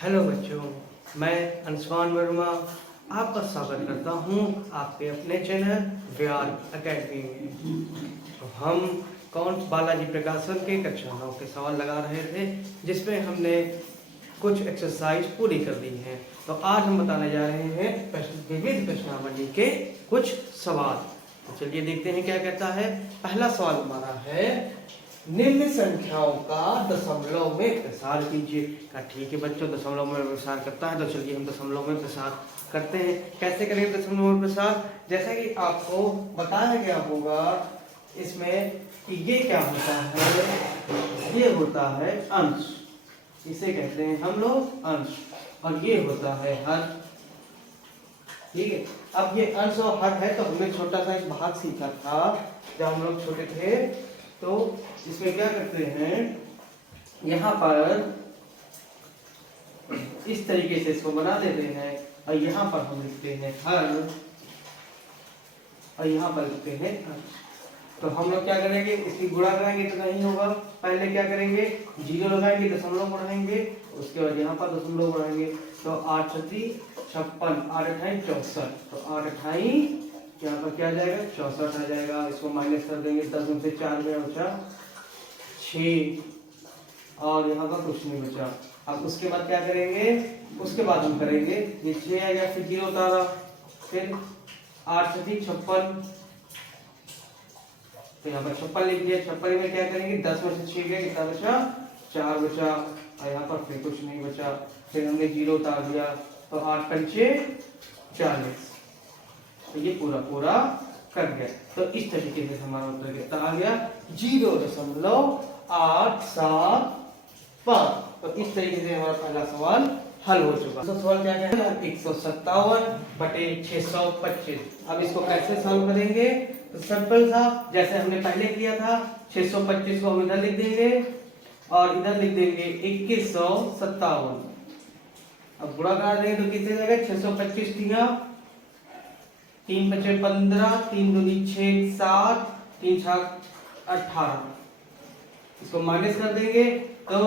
Hello बच्चों, मैं अंशुमान वर्मा आपका स्वागत करता हूं आपके अपने चैनल व्याल एकेडमी में। तो हम कौन बालाजी प्रकाशन के कक्षा 9 के सवाल लगा रहे थे, जिसमें हमने कुछ एक्सरसाइज पूरी कर ली है। तो आज हम बताने जा रहे हैं विविध प्रश्नावली के कुछ सवाल। तो चलिए देखते हैं क्या कहता है। पहला सवाल हमारा है, निम्न संख्याओं का दशमलव में प्रसार कीजिए। कहा ठीक है बच्चों, दशमलव में प्रसार करता है, तो चलिए हम दशमलव में प्रसार करते हैं। कैसे करेंगे दशमलव में प्रसार? जैसा कि आपको बताया गया होगा इसमें कि ये क्या होता है, ये होता है अंश, इसे कहते हैं हम लोग अंश, और ये होता है हर। ठीक है, अब ये अंश और हर है, तो हमने छोटा सा एक भाग सीखा था जब हम लोग छोटे थे। तो इसमें क्या करते हैं, यहाँ पर इस तरीके से इसको बना देते हैं, और यहाँ पर हम लिखते हैं हर, और यहाँ पर लिखते हैं अंश। तो हम लोग क्या करेंगे, इसकी गुणा कराएंगे तो नहीं होगा। पहले क्या करेंगे, जीरो लगाएंगे, दशमलव बढ़ाएंगे, उसके बाद यहाँ पर दशमलव बढ़ाएंगे। तो 8 छत्ती 56, 8 अठाई 64, तो 8 अठाई यहाँ पर क्या आ जाएगा, 64 आ जाएगा। इसको माइनस कर देंगे, 10 में से 4 गया, बचा 6, और यहाँ पर कुछ नहीं बचा। अब उसके बाद क्या करेंगे, उसके बाद हम करेंगे, ये 6 आ गया, फिर 0 उतारा, फिर 8 छत्ती 56, तो यहाँ पर 56 लिख दिया। 56 में क्या करेंगे, 10 में से 6 गया, कितना बचा, 4 बचा, और यहाँ पर फिर कुछ नहीं बचा। फिर हमने 0 उतार दिया, तो 8 पंचे 40, तो ये पूरा पूरा कर गया। तो इस तरीके से हमारा उत्तर कितना आ गया, 0.875। तो इस तरीके से हमारा पहला सवाल हल हो चुका। तो सवाल क्या है, 157 बटे 625। अब इसको कैसे सॉल्व करेंगे, तो सिंपल था, जैसे हमने पहले किया था। 625 को हम इधर लिख देंगे, और इधर लिख देंगे 2157। अब गुणा कर देंगे तो कितने जाएगा, 625 दिया, 3 बचे 15, 3 दूनी 6 7, 3 छक 18। इसको माइनस कर देंगे तो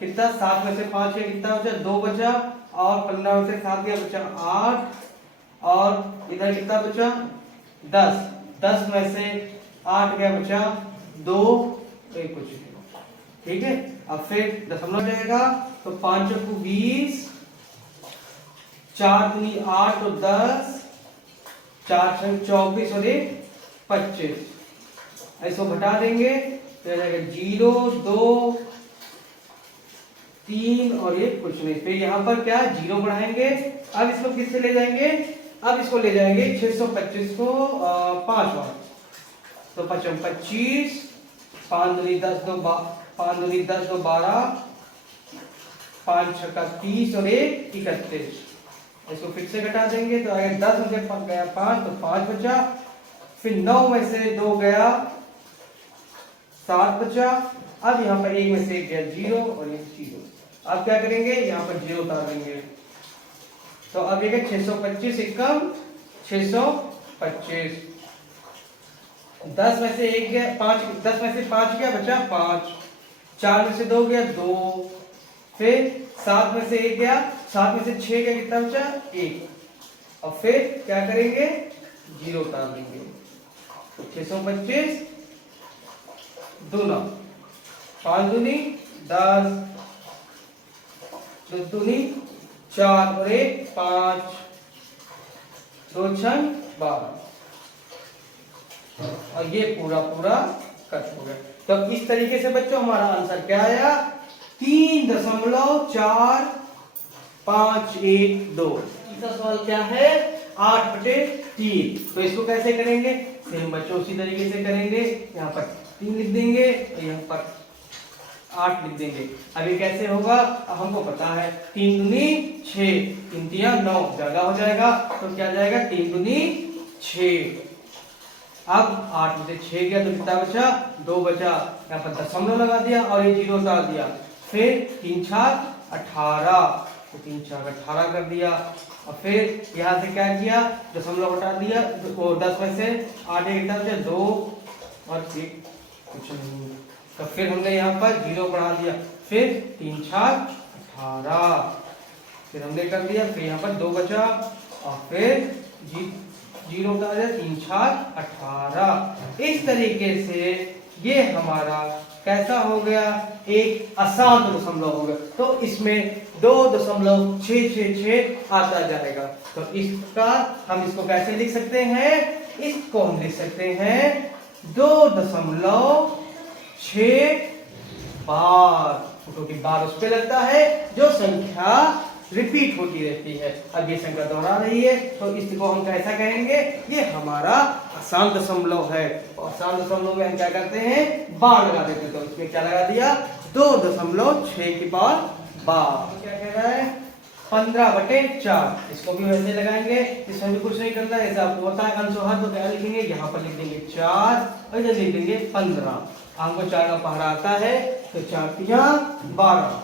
कितना, 7 में से 5 है, कितना बचा, 2 बचा, और 15 में से 7 गया, बचा 8, और इधर कितना बचा 10, 10 में से 8 गया, बचा 2, तो ये कुछ नहीं। ठीक है, अब फिर दशमलव जाएगा, तो 5 चौको 20, 4 दूनी 8 और 10, 4 छक 24 और 1 25। ऐसा घटा देंगे तो आ जाएगा 0 2 3 और 1 कुछ नहीं। फिर यहाँ पर क्या 0 बढ़ाएंगे। अब इसको किससे ले जाएंगे, अब इसको ले जाएंगे 625 को 5 और, तो 5 25, 5 दूनी 10 2 5 दूनी 10 2 12, 5 छक्का 30 और 1 31। इसको फिर से घटा देंगे तो आगे 10 में से गया 5, तो 5 बचा, फिर 9 में से 2 गया, 7 बचा। अब यहाँ पर 1 में से 1 गया 0 और 1 0। अब क्या करेंगे, यहाँ पर 0 उतार देंगे, तो अब ये 625 एकम 625। 10 में से 1 गया 5, 10 में से 5 गया, बचा 5, 4 में से 2 गया 2, फिर 7 में से 1 गया, 7 में से 6 गया, कितना बचा 1, और फिर क्या करेंगे, 0 उतार देंगे। 625 दूना 5 दूनी 10, 2 दूनी 4 और 1 5, 2 छक 12, और ये पूरा पूरा कट हो गया। तो इस तरीके से बच्चों हमारा आंसर क्या आया, 3.4512। तीसरा सवाल क्या है, 8/3। तो इसको कैसे करेंगे, सेम बच्चों उसी तरीके से करेंगे। यहाँ पर 3 लिख देंगे, और यहाँ पर 8 लिख देंगे। अब ये कैसे होगा, अब हमको पता है, 3 दूनी 6, 3 तिया 9, ज्यादा हो जाएगा, तो क्या जाएगा, 3 दूनी 6। अब 8 में से 6 गया, तो कितना बचा, 2 बचा, यहाँ पर दशमलव लगा दिया और ये 0 डाल दिया। फिर 3 छक 18, तो 3 छक 18 कर दिया, और फिर यहाँ से क्या किया, दशमलव हटा दिया, तो 10 में से 8 कितना बचा, 2 और 1 कुछ नहीं। तो फिर हमने यहाँ पर 0 बढ़ा दिया, फिर 3 छक 18, फिर हमने कर दिया, फिर यहाँ पर 2 बचा और फिर 0 का 3 छाक 18। इस तरीके से ये हमारा कैसा हो गया, एक अशांत दशमलव हो गया। तो इसमें 2.666 आता जाएगा। तो इसका हम इसको कैसे लिख सकते हैं, इसको हम लिख सकते हैं 2.6 बार, क्योंकि बार उस पे लगता है जो संख्या रिपीट होती रहती है। अब ये संख्या दोहरा रही है तो इसको हम कैसा कहेंगे, ये हमारा अशांत दशमलव है। और अशांत दशमलव में हम क्या करते हैं, बार लगा देते हैं। तो इसमें क्या लगा दिया, 2.6 की पावर बार। क्या कह रहा है, 15/4। इसको भी वैसे लगाएंगे, इसमें भी कुछ नहीं करना है, ऐसा आपको पता है अंशोहर। तो क्या लिखेंगे, यहाँ पर लिख देंगे 4 और इधर लिख देंगे 15। हमको 4 का पहाड़ा आता है तो 4 तिया 12,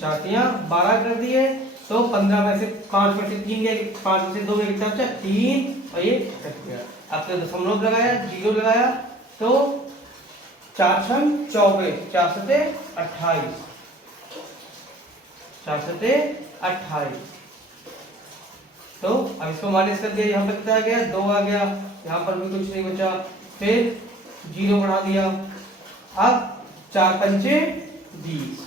4 तिया 12 कर दिए। तो 15 में से 5 में से 3 गए, 5 में से 2 गए, कितना बचा 3 और ये कट गया। आपने दशमलव लगाया, 0 लगाया तो 4 छंग 24, 4 सते 28, 4 सते 28। तो अब इसको माइनस कर दिया, यहाँ पर कितना आ गया, 2 आ गया, यहाँ पर भी कुछ नहीं बचा। फिर 0 बढ़ा दिया। अब 4 पंचे 20,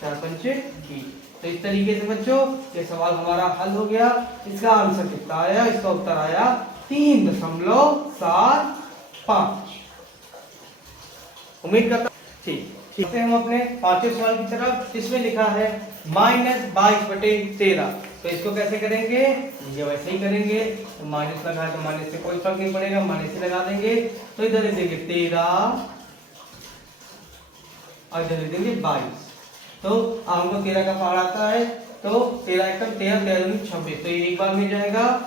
4 पंचे 20। तो इस तरीके से बच्चों ये सवाल हमारा हल हो गया। इसका आंसर कितना आया, इसका उत्तर आया 3.75। उम्मीद करता ठीक है। हम अपने पांचवें सवाल की तरफ, इसमें लिखा है -22/13। तो इसको कैसे करेंगे, ये वैसे ही करेंगे। तो माइनस लगा है तो माइनस से कोई फर्क नहीं पड़ेगा, माइनस से लगा देंगे। तो इधर लिख देंगे 13 और इधर लिख देंगे 22। तो हमको 13 का पहाड़ आता है तो 13 एकम 13, 13 26। तो ये एक बार में जाएगा,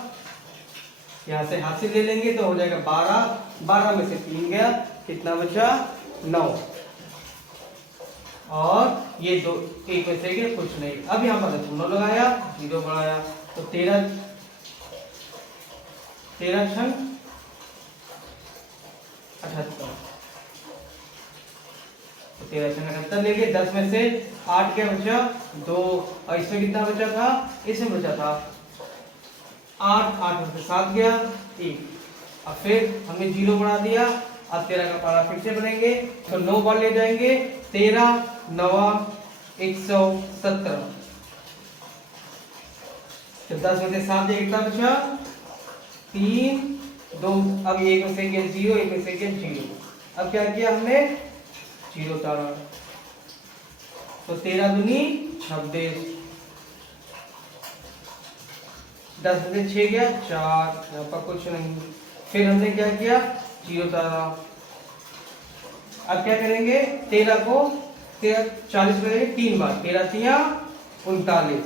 यहाँ से हासिल ले लेंगे तो हो जाएगा 12। 12 में से 3 गया, कितना बचा 9। और ये 2 एक में से गया कुछ नहीं। अब यहाँ पर दशमलव लगाया, 0 बढ़ाया तो 13 छंग 78, 13 छंग 78 लेंगे। 10 में से 8 क्या बचा 2, और इसमें कितना बचा था, इसमें बचा था 8, 8 में से 7 गया 1। अब फिर हमने 0 बढ़ा दिया। अब 13 का पारा फिर से बनेंगे तो 9 बार ले जाएंगे, 13 9 117। तो 10 में से 7 गया, कितना बचा 3 2। अब 1 में से गया 0, 1 में से गया 0। अब क्या किया हमने, 0 उतारा तो 13 दूनी 26। 10 में से 6 गया 4, यहाँ पर कुछ नहीं। फिर हमने क्या किया, 0 उतारा। अब क्या करेंगे, 13 को 40 करेंगे 3 बार, 13 तिया 39।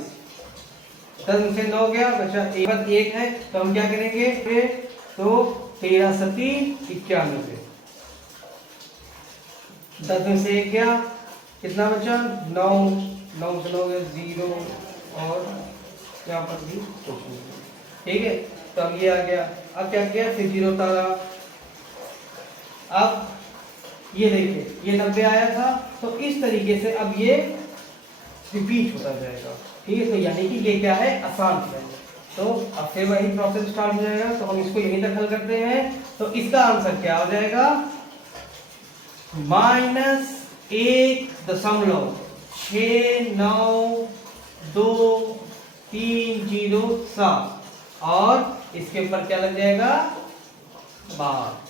10 में से 9 गया, बचा 1 है तो हम क्या करेंगे, तो 13 सती 91। 10 में से 1 गया, कितना बचा 9, 9 से 9 गया 0 और यहाँ पर भी कुछ नहीं। ठीक है, तो अब ये आ गया। अब क्या किया, फिर 0 उतारा। अब ये देखिए ये 90 आया था, तो इस तरीके से अब ये रिपीट होता जाएगा। ठीक है, तो यानी कि ये क्या है, आसान है। तो अब फिर वही प्रोसेस स्टार्ट हो जाएगा। तो हम इसको यहीं तक हल करते हैं। तो इसका आंसर क्या हो जाएगा, -1.6922307 और इसके ऊपर क्या लग जाएगा, बार।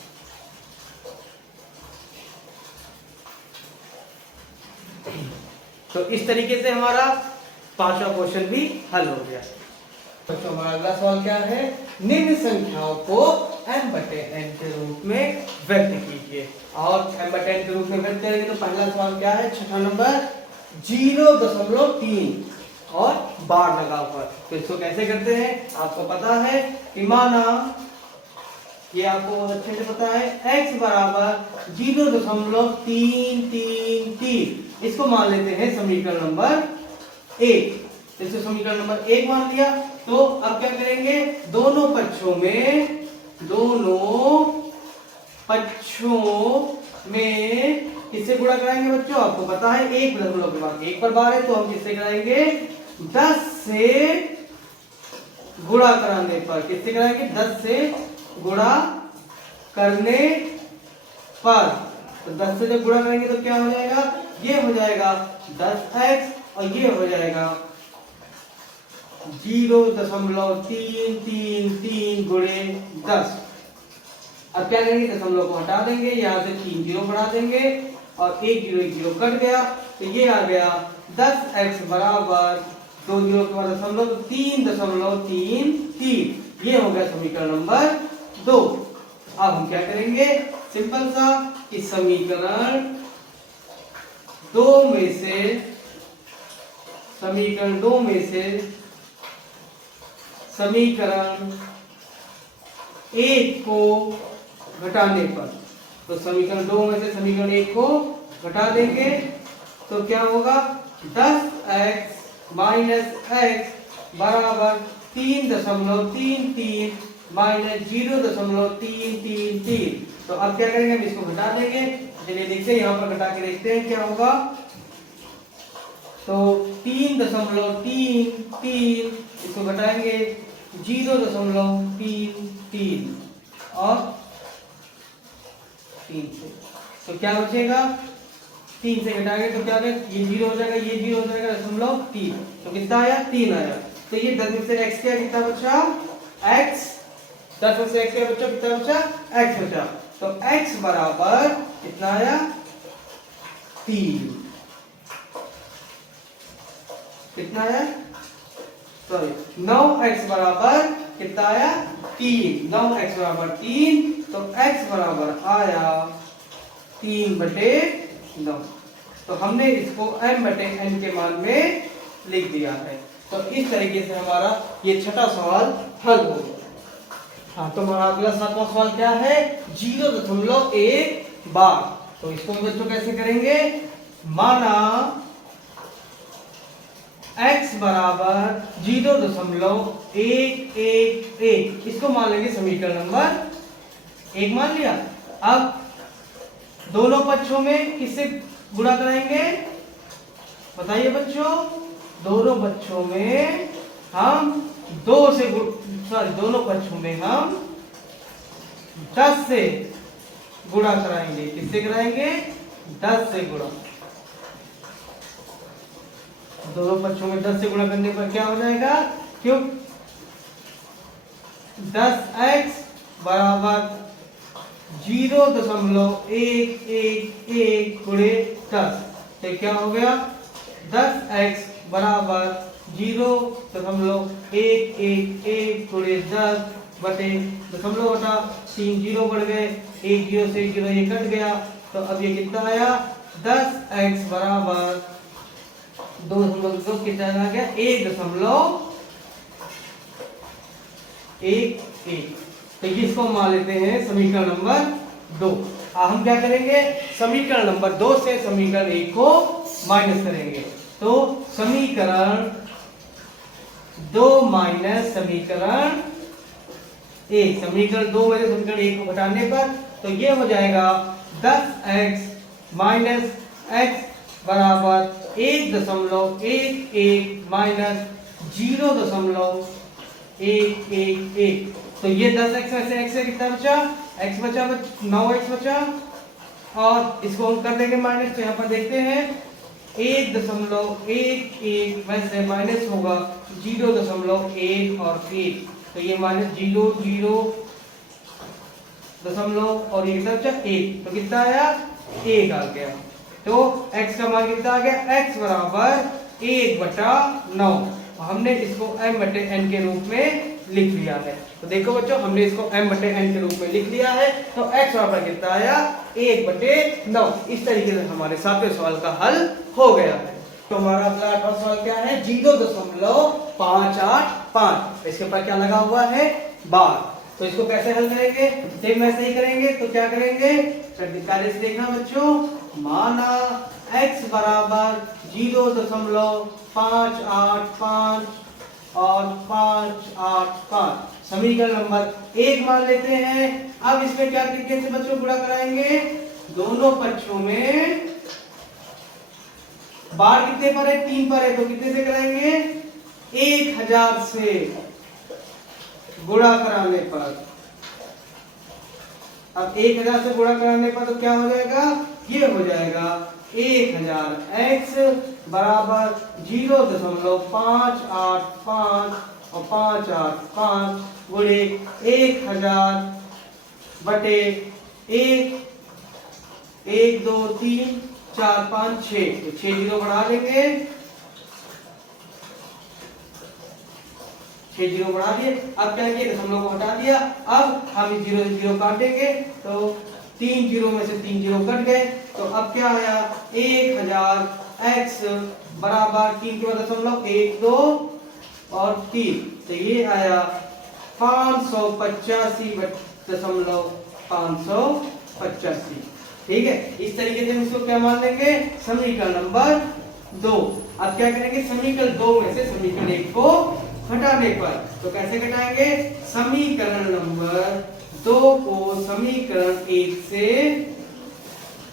तो इस तरीके से हमारा पांचवा क्वेश्चन भी हल हो गया। तो हमारा अगला सवाल क्या है, निम्न संख्याओं को m/n के रूप में व्यक्त कीजिए। और m/n के रूप में व्यक्त करेंगे तो पहला सवाल क्या है, छठा नंबर 0.3 और बार लगा हुआ। तो इसको कैसे करते हैं, आपको पता है कि माना, ये आपको बहुत अच्छे से पता है, x बराबर 0.333। इसको मान लेते हैं समीकरण नंबर 1। इसको समीकरण नंबर 1 मान लिया। तो अब क्या करेंगे, दोनों पक्षों में किससे गुणा कराएंगे बच्चों, आपको पता है 1 दशमलव के बाद 1 पर बार है, तो हम किससे कराएंगे, 10 से गुणा कराने पर, किससे कराएंगे 10 से गुणा करने पर। तो 10 से जब गुणा करेंगे तो क्या हो जाएगा, ये हो जाएगा 10x और ये हो जाएगा 0.333 गुणे 10। अब क्या करेंगे, दशमलव को हटा देंगे, यहाँ से 3 जीरो बढ़ा देंगे और एक जीरो कट गया, तो ये आ गया 10x बराबर 2 जीरो के बाद दशमलव, तो 3.33। ये हो गया समीकरण नंबर 2। अब हम क्या करेंगे, सिंपल सा कि समीकरण 2 में से समीकरण 1 को घटाने पर, तो समीकरण 2 में से समीकरण 1 को घटा देंगे तो क्या होगा, 10x माइनस x बराबर 3.33 माइनस 0.333। तो अब क्या करेंगे, हम इसको घटा देंगे। चलिए देखते हैं, यहाँ पर घटा के देखते हैं क्या होगा। तो 3.33 इसको घटाएंगे 0.33 और 3 से, तो क्या बचेगा, 3 से घटाएंगे तो क्या, ये 0 हो जाएगा, ये 0 हो जाएगा, 0.3, तो कितना आया, 3 आया। तो ये 10 में से x क्या, कितना बचा, x, 10 में से x क्या बचा, कितना बचा, x बचा। तो x बराबर कितना आया, 3। कितना आया, सॉरी 9x बराबर कितना आया, 3। 9x बराबर 3, तो x बराबर आया 3/9। तो हमने इसको m/n के मान में लिख दिया है। तो इस तरीके से हमारा ये छठा सवाल हल हो गया। हाँ, तो हमारा अगला 7वां सवाल क्या है, 0.1 बार। तो इसको बच्चों कैसे करेंगे, माना x बराबर 0.111, इसको मान लेंगे समीकरण नंबर 1 मान लिया। अब दोनों पक्षों में किससे गुणा कराएंगे, बताइए बच्चों, दोनों पक्षों में हम 2 से, दोनों पक्षों में हम 10 से गुणा कराएंगे। किससे कराएंगे, 10 से गुणा। दोनों पक्षों में 10 से गुणा करने पर क्या हो जाएगा, क्यों, 10x बराबर 0.111 गुणे 10, तो क्या हो गया, 10x बराबर 0.111 गुणे 10 बटे दशमलव बटा 3 जीरो बढ़ गए, 1 जीरो से 1 जीरो ये कट गया, तो अब ये कितना आया, 10x बराबर 2 कितना आ गया, 1.11। तो इसको मान लेते हैं समीकरण नंबर 2। अब हम क्या करेंगे, समीकरण नंबर 2 से समीकरण 1 को माइनस करेंगे। तो समीकरण 2 माइनस समीकरण 1, समीकरण 2 में से समीकरण 1 को घटाने पर, तो ये हो जाएगा 10x माइनस x बराबर 1.11 माइनस 0.111। तो ये 10x में से x से कितना बचा, x बचा 9x बचा, और इसको हम कर देंगे माइनस। तो यहाँ पर देखते हैं 1.11 में से माइनस होगा 0.1 और 1, तो ये माइनस 0.0 और ये कितना बचा 1, तो कितना आया, 1 आ गया। तो x का मान कितना आ गया, x बराबर 1/9। हमने इसको m/n के रूप में लिख लिया है। तो देखो बच्चों, हमने इसको m/n के रूप में लिख लिया है, तो x बराबर कितना आया, 1/9। इस तरीके से हमारे 7वें सवाल का हल हो गया है। तो हमारा अगला 8वां सवाल क्या है, 0.585। इसके ऊपर क्या लगा हुआ है, बार। तो इसको कैसे हल करेंगे, सेम वैसे ही करेंगे। तो क्या करेंगे, पहले से देखना बच्चों, माना x बराबर 0.585 और 585, समीकरण नंबर 1 मान लेते हैं। अब इसमें क्या तरीके से बच्चों गुणा कराएंगे, दोनों पक्षों में बार कितने पर है, 3 पर है, तो कितने से कराएंगे, 1000 से गुणा कराने पर। अब 1000 से गुणा कराने पर तो क्या हो जाएगा, ये हो जाएगा 1000 x बराबर 0.585 और 585 गुणे 1000 बटे 1 2 3 4 5 6, तो 6 जीरो बढ़ा देंगे, 6 जीरो बढ़ा दिए। अब क्या किया, दशमलव को हटा दिया। अब हम इस जीरो से जीरो काटेंगे तो 3 जीरो में से 3 जीरो कट गए, तो अब क्या आया, 1000 x बराबर 3 के बाद दशमलव 1 2 और 3, तो ये आया 585.585। ठीक है, इस तरीके से हम इसको क्या मान लेंगे, समीकरण नंबर 2। अब क्या करेंगे, समीकरण 2 में से समीकरण 1 को घटाने पर, तो कैसे घटाएंगे, समीकरण नंबर 2 को समीकरण 1 से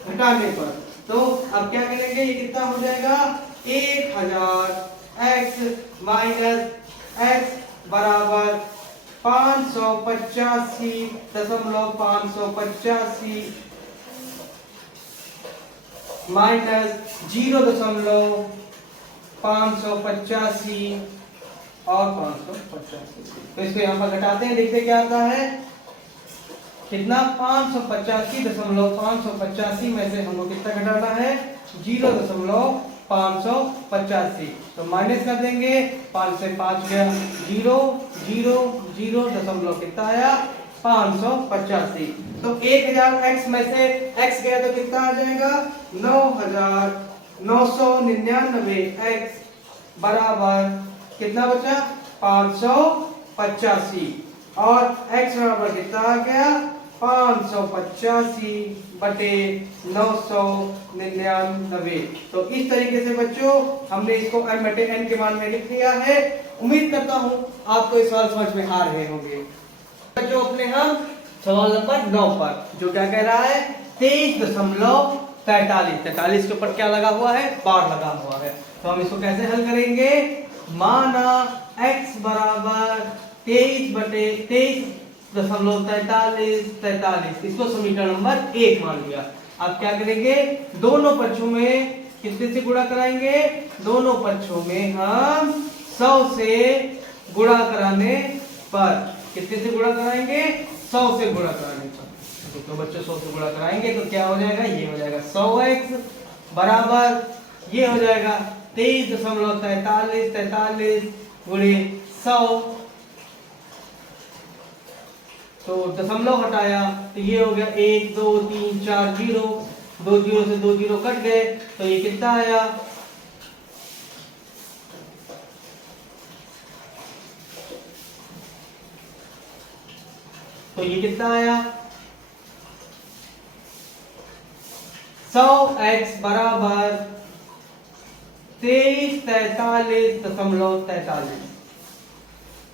घटाने पर, तो अब क्या करेंगे, ये कितना हो जाएगा, 1000 x माइनस x बराबर 585.585 माइनस 0.585 और 585। तो इसको यहाँ पर घटाते हैं, देखते क्या आता है, कितना, 585.585 में से हमको कितना घटाना है, 0.585, तो माइनस कर देंगे, 5 से 5 गया 0 0 0 दशमलव कितना आया, 585। तो 1000 x में से x गया तो कितना आ जाएगा, 9999 x बराबर कितना बचा, 585, और x बराबर कितना आ गया, 585 बटे 999। तो इस तरीके से बच्चों हमने इसको m बटे n के मान में लिख दिया है। उम्मीद करता हूं आपको इस सवाल समझ में आ रहे होंगे। बच्चों अपने हम सवाल नंबर 9 पर, जो क्या कह रहा है, 23.43, 43 के ऊपर क्या लगा हुआ है, बार लगा हुआ है। तो हम इसको कैसे हल करेंगे, माना x बराबर 23.43, इसको समीकरण नंबर 1 मान लिया। अब क्या करेंगे, दोनों पक्षों में कितने से गुणा कराएंगे, दोनों पक्षों में हम 100 से गुणा कराने पर, कितने से गुणा कराएंगे, 100 से गुणा कराने पर। तो बच्चों 100 से गुणा कराएंगे तो क्या हो जाएगा, ये हो जाएगा 100x बराबर, ये हो जाएगा 23.43 गुणे 100, तो दशमलव हटाया तो ये हो गया 1 2 3 4 जीरो, 2 जीरो से 2 जीरो कट गए, तो ये कितना आया, तो ये कितना आया, 100x बराबर 2343.43।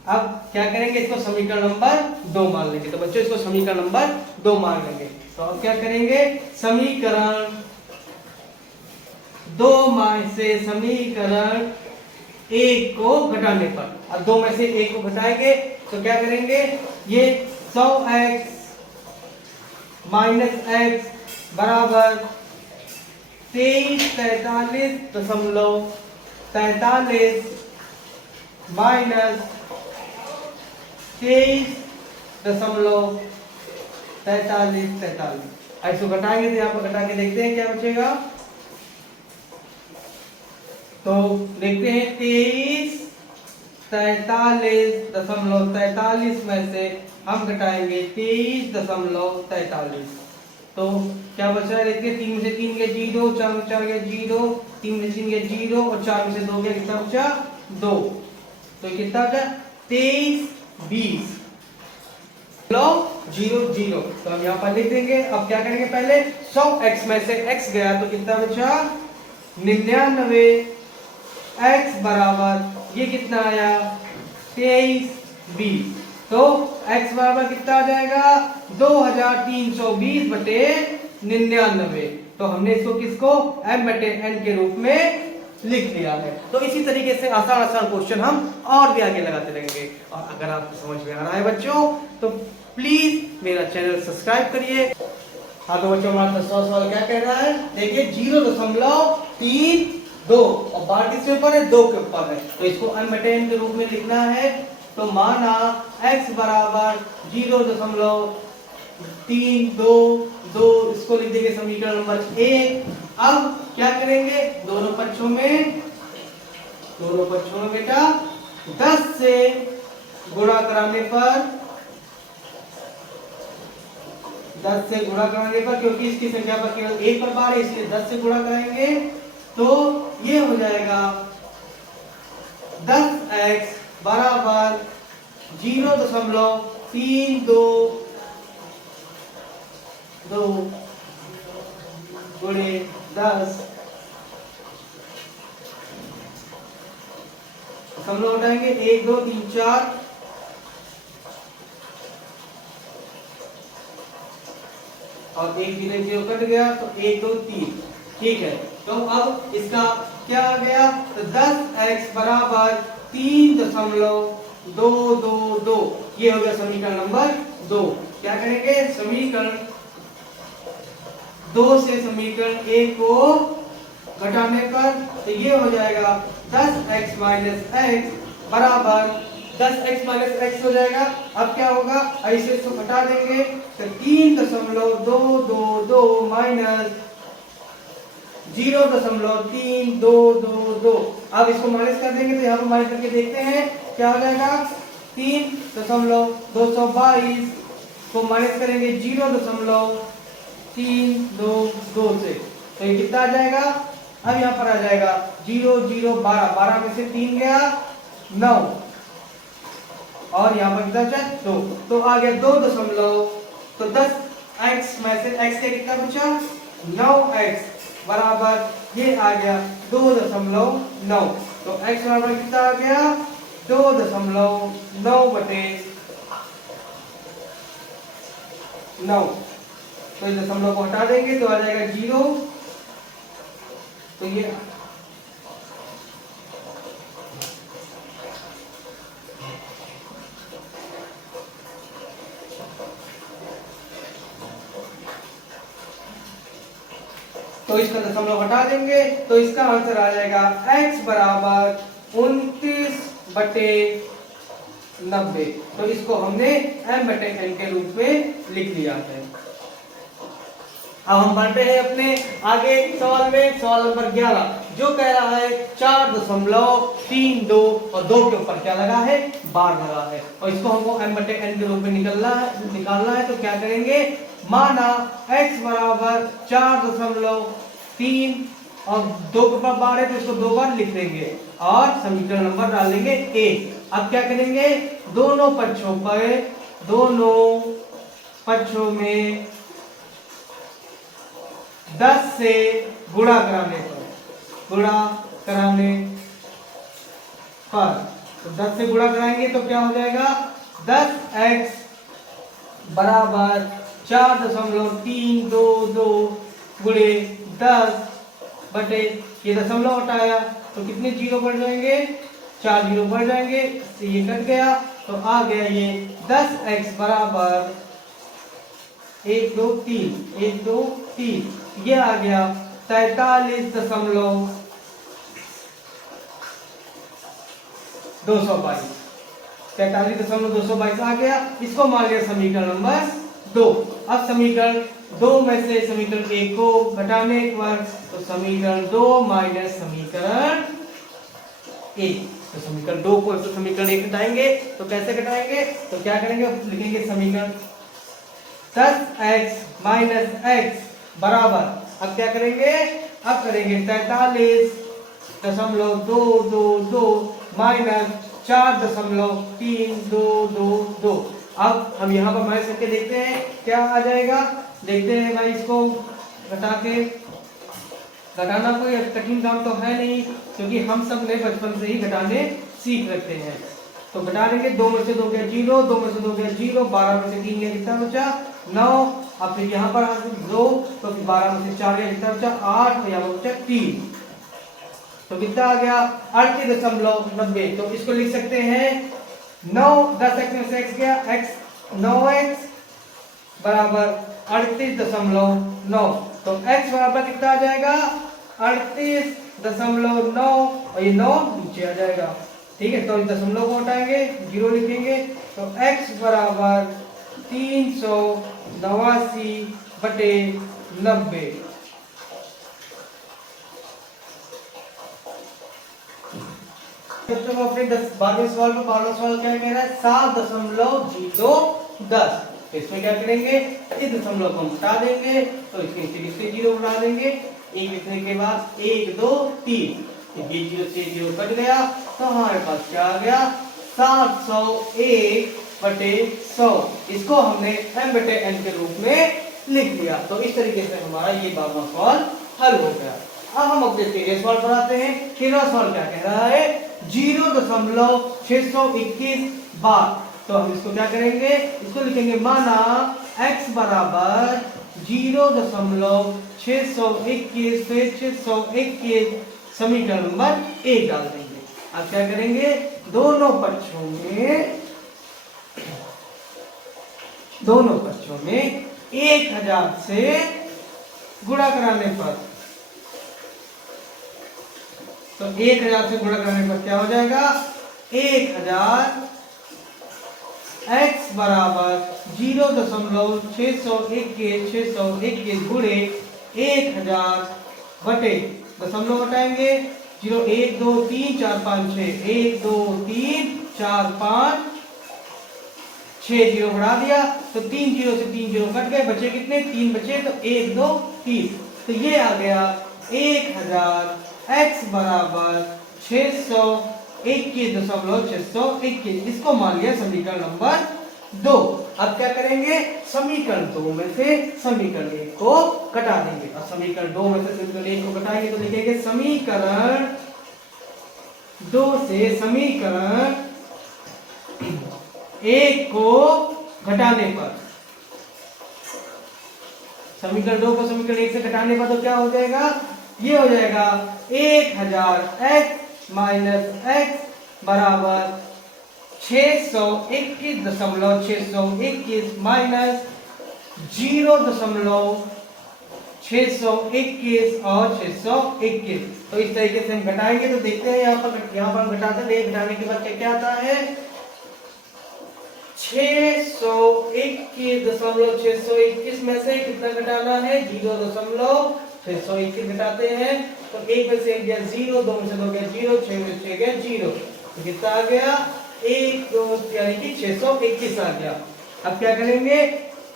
अब क्या करेंगे, इसको समीकरण नंबर 2 मान लेंगे। तो बच्चों इसको समीकरण नंबर 2 मान लेंगे। तो अब क्या करेंगे, समीकरण 2 में से समीकरण 1 को घटाने पर, अब 2 में से 1 को घटाएंगे तो क्या करेंगे, ये 100x माइनस x बराबर 23.43 माइनस 23.43। इसको घटाएंगे तो यहाँ पर घटा के देखते हैं क्या बचेगा। तो देखते हैं 23.43 में से हम घटाएंगे 23.43, तो क्या बचा है, देखते हैं 3 में से 3 गया 0, 4 में 4 गया 0, 3 में से 3 गया 0 और 4 में से 2 गया, कितना बचा 2, तो कितना बचा 23 20 0 0। तो हम यहाँ पर लिख देंगे। अब क्या करेंगे, पहले 100x में से x गया तो कितना बचा 99x बराबर, ये कितना आया 23 20, तो x बराबर कितना आ जाएगा 2320 बटे 99। तो हमने इसको किसको m बटे n के रूप में लिख लिया है। तो इसी तरीके से आसान आसान क्वेश्चन हम और भी आगे लगाते रहेंगे। और अगर आपको समझ में आ रहा है बच्चों तो प्लीज मेरा चैनल सब्सक्राइब करिए। हाँ तो बच्चों हमारा 10वां सवाल क्या कह रहा है, देखिए 0.32 और बार किसके ऊपर है, 2 के ऊपर है। तो इसको अनबटेन के रूप में लिखना है। तो माना x बराबर 0.322, इसको लिख देंगे समीकरण नंबर 1। अब क्या करेंगे, दोनों पक्षों में बेटा 10 से गुणा कराने पर क्योंकि इसकी संख्या पर केवल एक पर बार है इसलिए 10 से गुणा कराएंगे तो ये हो जाएगा 10x बराबर 0.322 गुणे 10 दशमलव उठाएंगे 1 2 3 4 और 1 0 कट गया तो 1 2 3। ठीक है, तो अब इसका क्या आ गया, तो 10x बराबर 3.222, ये हो गया समीकरण नंबर 2। क्या करेंगे, समीकरण 2 से समीकरण 1 को घटाने पर तो ये हो जाएगा 10x माइनस x बराबर 10x माइनस x हो जाएगा। अब क्या होगा, ऐसे इसको घटा देंगे तो 3.222 माइनस 0.3222। अब इसको माइनस कर देंगे तो यहाँ पर माइनस करके देखते हैं क्या हो जाएगा, 3.222 को माइनस करेंगे 0.322 से तो ये कितना आ जाएगा, अब यहाँ पर आ जाएगा 0 0 12, 12 में से 3 गया 9 और यहाँ पर कितना बचा 2, तो आ गया 2 दशमलव, तो 10x में से x के कितना बचा 9x बराबर ये आ गया 2.9। तो x बराबर कितना आ गया 2.9/9। तो इस दशमलव को हटा देंगे तो आ जाएगा 0। तो ये तो इसका दशमलव हटा देंगे तो इसका आंसर आ जाएगा x बराबर 29/90। तो इसको हमने m/n के रूप में लिख लिया है। अब हम बढ़ते हैं अपने आगे सवाल में, सवाल नंबर 11 जो कह रहा है 4.32 और 2 के ऊपर क्या लगा है, बार लगा है और इसको हमको m/n के रूप में निकालना है। तो क्या करेंगे, माना x बराबर 4.3 और 2 के ऊपर बार है तो इसको 2 बार लिख देंगे और समीकरण नंबर डाल देंगे 1। अब क्या करेंगे, दोनों पक्षों में 10 से गुणा कराने पर तो 10 से गुणा कराएंगे तो क्या हो जाएगा, 10x बराबर 4.322 गुणे 10 बटे ये दशमलव हटाया तो कितने जीरो बढ़ जाएंगे, 4 जीरो बढ़ जाएंगे, ये कट गया तो आ गया ये 10x बराबर 1 2 3 ये आ गया 43.222 आ गया। इसको मान लिया समीकरण नंबर 2। अब समीकरण 2 में से समीकरण 1 को घटाने पर तो समीकरण 2 माइनस समीकरण 1, तो समीकरण 2 को तो समीकरण 1 घटाएंगे तो कैसे घटाएंगे, तो क्या करेंगे, लिखेंगे समीकरण 10x माइनस x बराबर, अब क्या करेंगे, अब करेंगे 43.222 माइनस 4.322। अब हम यहाँ पर माइनस करके देखते हैं क्या आ जाएगा, देखते हैं भाई, इसको घटा के घटाना कोई कठिन काम तो है नहीं क्योंकि हम सब ने बचपन से ही घटाने सीख रखते हैं। तो घटा देंगे, 2 में से 2 गया 0, 2 में से 2 गया 0, 12 में से 3 गया कितना बचा 9, अब फिर यहाँ पर 2 तो 12 में से 4 गया कितना बचा 8 और यहाँ पर बचा 3। तो कितना आ गया 38.90। तो इसको लिख सकते हैं 9 10x में से x गया x 9x बराबर 38.9। तो x बराबर कितना आ जाएगा 38.9 और ये 9 नीचे आ जाएगा। ठीक है, तो इस दशमलव को हटाएंगे, 0 लिखेंगे। तो x बराबर 389/90। बच्चों को अपने 12वें सवाल पर 12वां सवाल क्या कह रहा है 7.010। इसमें क्या करेंगे इस दशमलव को हम हटा देंगे, तो इसके नीचे कितने 0 बना देंगे, 1 लिखने के बाद 1 2 3, ये 0 से 0 कट गया। तो हमारे पास क्या आ गया 701/100। इसको हमने m/n के रूप में लिख लिया। तो इस तरीके से हमारा ये 12वां सवाल हल हो गया। अब हम अपने 13वें सवाल पर आते हैं। 13वां सवाल क्या कह रहा है 0.621 बार। तो हम इसको क्या करेंगे, इसको लिखेंगे माना x बराबर 0.621 से 621 समीकरण नंबर 1 डाल देंगे। अब क्या करेंगे दोनों पक्षों में 1000 से गुणा कराने पर, तो 1000 से गुणा कराने पर क्या हो जाएगा 1000 x बराबर 0.621 गुणे 1000 बटे दशमलव हटाएंगे 0 1 2 3 4 5 6 1 2 3 4 5 6 0 बढ़ा दिया। तो 3 0 से 3 0 कट गए, बचे कितने 3 बचे, तो 1 2 3। तो ये आ गया 1000 x बराबर 621.621। इसको मान लिया समीकरण नंबर 2। अब क्या करेंगे समीकरण 2 में से समीकरण 1 को घटा देंगे। और समीकरण 2 में से समीकरण 1 को घटाएंगे तो लिखेंगे समीकरण 2 से समीकरण 1 को घटाने पर, समीकरण 2 को समीकरण 1 से घटाने पर तो क्या हो जाएगा, ये हो जाएगा 1000x माइनस x बराबर 621.621 माइनस 0.621 और 621। तो इस तरीके से हम घटाएंगे। तो देखते हैं यहाँ पर हम घटाते हैं, घटाने के बाद क्या आता है 621.621 में से कितना घटाना है 0.621 घटाते हैं। तो 1 में से 1 गया 0, 2 में से 2 गया 0, 6 में से 6 गया 0। तो कितना आ गया 1 2 यानी कि 621 आ गया। अब क्या करेंगे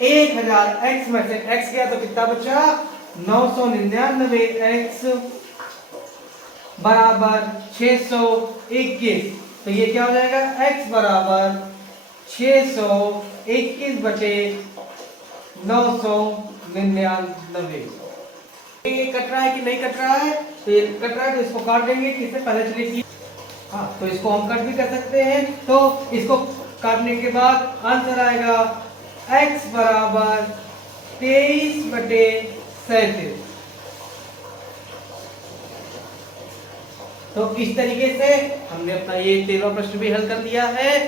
1000 x में से x गया तो कितना बचा 999x बराबर 621। तो ये क्या हो जाएगा x बराबर 621 बटे 999। ये कट रहा है कि नहीं कट रहा है, तो ये कट रहा है तो इसको काट देंगे। किससे पहले चलिए कि हाँ, तो इसको हम कट भी कर सकते हैं। तो इसको काटने के बाद आंसर आएगा x बराबर 23/37। तो इस तरीके से हमने अपना ये 13वां प्रश्न भी हल कर दिया है।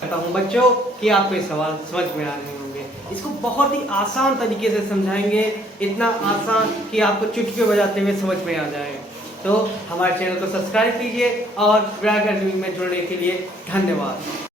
कहता हूँ बच्चों कि आपको ये सवाल समझ में आ रहे होंगे। इसको बहुत ही आसान तरीके से समझाएंगे, इतना आसान कि आपको चुटकी बजाते हुए समझ में आ जाए। तो हमारे चैनल को सब्सक्राइब कीजिए और ब्रैक एकेडमी में जुड़ने के लिए धन्यवाद।